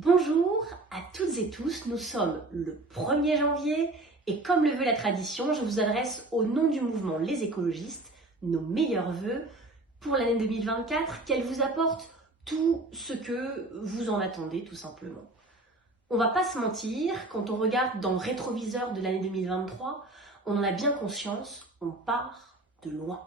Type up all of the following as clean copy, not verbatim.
Bonjour à toutes et tous, nous sommes le 1er janvier et comme le veut la tradition, je vous adresse au nom du mouvement Les Écologistes nos meilleurs vœux pour l'année 2024, qu'elle vous apporte tout ce que vous en attendez tout simplement. On va pas se mentir, quand on regarde dans le rétroviseur de l'année 2023, on en a bien conscience, on part de loin.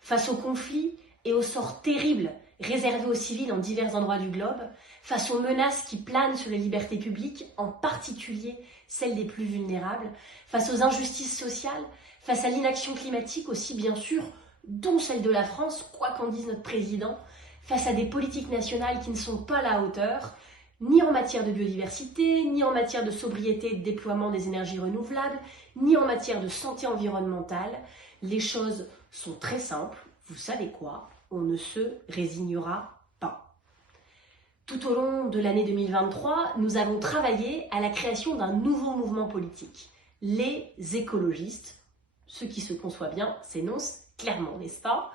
Face aux conflits et aux sorts terribles réservés aux civils en divers endroits du globe, face aux menaces qui planent sur les libertés publiques, en particulier celles des plus vulnérables, face aux injustices sociales, face à l'inaction climatique aussi bien sûr, dont celle de la France, quoi qu'en dise notre président, face à des politiques nationales qui ne sont pas à la hauteur, ni en matière de biodiversité, ni en matière de sobriété et de déploiement des énergies renouvelables, ni en matière de santé environnementale, les choses sont très simples, vous savez quoi, on ne se résignera pas. Tout au long de l'année 2023, nous avons travaillé à la création d'un nouveau mouvement politique, les écologistes. Ce qui se conçoit bien s'énonce clairement, n'est-ce pas?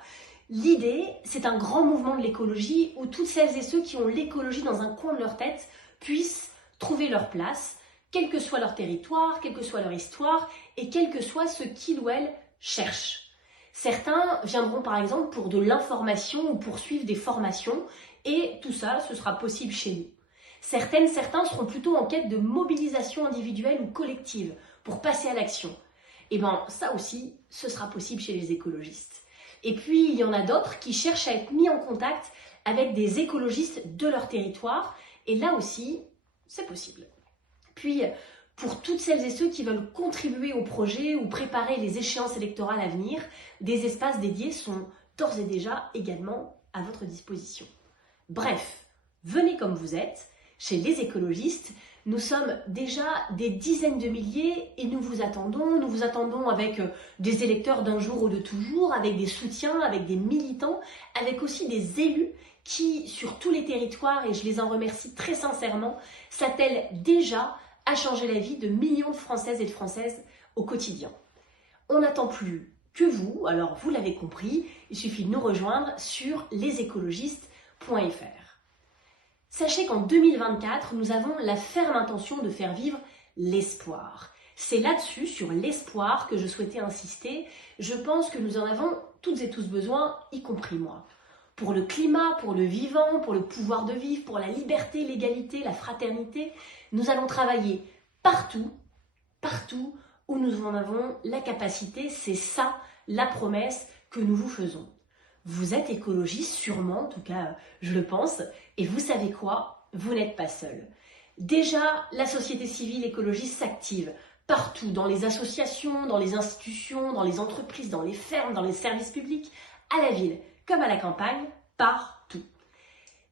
L'idée, c'est un grand mouvement de l'écologie où toutes celles et ceux qui ont l'écologie dans un coin de leur tête puissent trouver leur place, quel que soit leur territoire, quelle que soit leur histoire et quel que soit ce qu'ils ou elles cherchent. Certains viendront par exemple pour de l'information ou pour suivre des formations et tout ça, ce sera possible chez nous. Certains seront plutôt en quête de mobilisation individuelle ou collective pour passer à l'action. Et bien ça aussi, ce sera possible chez les écologistes. Et puis il y en a d'autres qui cherchent à être mis en contact avec des écologistes de leur territoire et là aussi, c'est possible. Puis pour toutes celles et ceux qui veulent contribuer au projet ou préparer les échéances électorales à venir, des espaces dédiés sont d'ores et déjà également à votre disposition. Bref, venez comme vous êtes, chez les écologistes, nous sommes déjà des dizaines de milliers et nous vous attendons avec des électeurs d'un jour ou de toujours, avec des soutiens, avec des militants, avec aussi des élus qui, sur tous les territoires, et je les en remercie très sincèrement, s'attellent déjà à changer la vie de millions de Françaises et de Françaises au quotidien. On n'attend plus que vous, alors vous l'avez compris, il suffit de nous rejoindre sur lesécologistes.fr. Sachez qu'en 2024, nous avons la ferme intention de faire vivre l'espoir. C'est là-dessus, sur l'espoir, que je souhaitais insister. Je pense que nous en avons toutes et tous besoin, y compris moi. Pour le climat, pour le vivant, pour le pouvoir de vivre, pour la liberté, l'égalité, la fraternité, nous allons travailler partout où nous en avons la capacité. C'est ça la promesse que nous vous faisons. Vous êtes écologiste, sûrement, en tout cas je le pense, et vous savez quoi? Vous n'êtes pas seul. Déjà, la société civile écologiste s'active partout, dans les associations, dans les institutions, dans les entreprises, dans les fermes, dans les services publics, à la ville comme à la campagne, partout.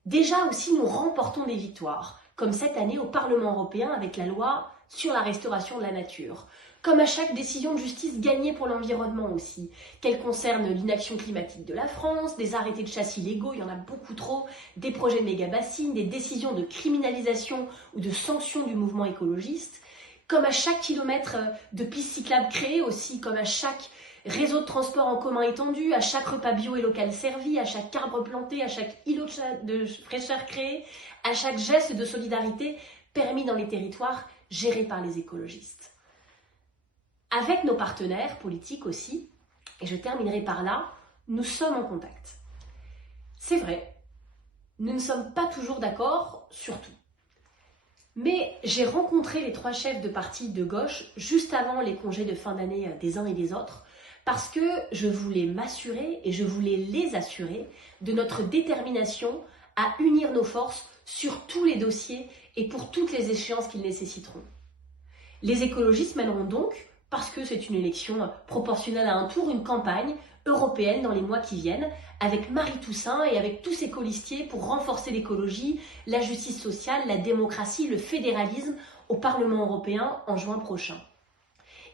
Déjà aussi, nous remportons des victoires, comme cette année au Parlement européen avec la loi sur la restauration de la nature, comme à chaque décision de justice gagnée pour l'environnement aussi, qu'elle concerne l'inaction climatique de la France, des arrêtés de chasse illégaux, il y en a beaucoup trop, des projets de méga-bassines, des décisions de criminalisation ou de sanction du mouvement écologiste, comme à chaque kilomètre de pistes cyclables créées aussi, comme à chaque réseau de transport en commun étendu, à chaque repas bio et local servi, à chaque arbre planté, à chaque îlot de fraîcheur créé, à chaque geste de solidarité permis dans les territoires gérés par les écologistes. Avec nos partenaires politiques aussi, et je terminerai par là, nous sommes en contact. C'est vrai, nous ne sommes pas toujours d'accord sur tout. Mais j'ai rencontré les 3 chefs de partis de gauche juste avant les congés de fin d'année des uns et des autres, parce que je voulais m'assurer et je voulais les assurer de notre détermination à unir nos forces sur tous les dossiers et pour toutes les échéances qu'ils nécessiteront. Les écologistes mèneront donc, parce que c'est une élection proportionnelle à un tour, une campagne européenne dans les mois qui viennent, avec Marie Toussaint et avec tous ses colistiers pour renforcer l'écologie, la justice sociale, la démocratie, le fédéralisme au Parlement européen en juin prochain.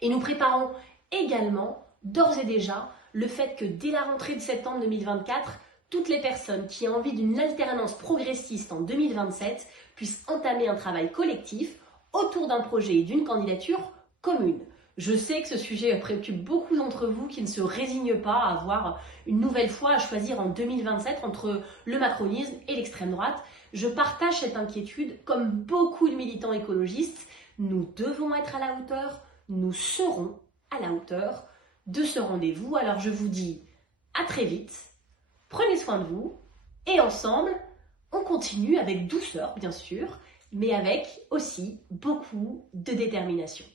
Et nous préparons également d'ores et déjà le fait que dès la rentrée de septembre 2024, toutes les personnes qui ont envie d'une alternance progressiste en 2027 puissent entamer un travail collectif autour d'un projet et d'une candidature commune. Je sais que ce sujet préoccupe beaucoup d'entre vous qui ne se résignent pas à avoir une nouvelle fois à choisir en 2027 entre le macronisme et l'extrême droite. Je partage cette inquiétude comme beaucoup de militants écologistes. Nous devons être à la hauteur, nous serons à la hauteur de ce rendez-vous. Alors je vous dis à très vite, prenez soin de vous et ensemble, on continue avec douceur bien sûr, mais avec aussi beaucoup de détermination.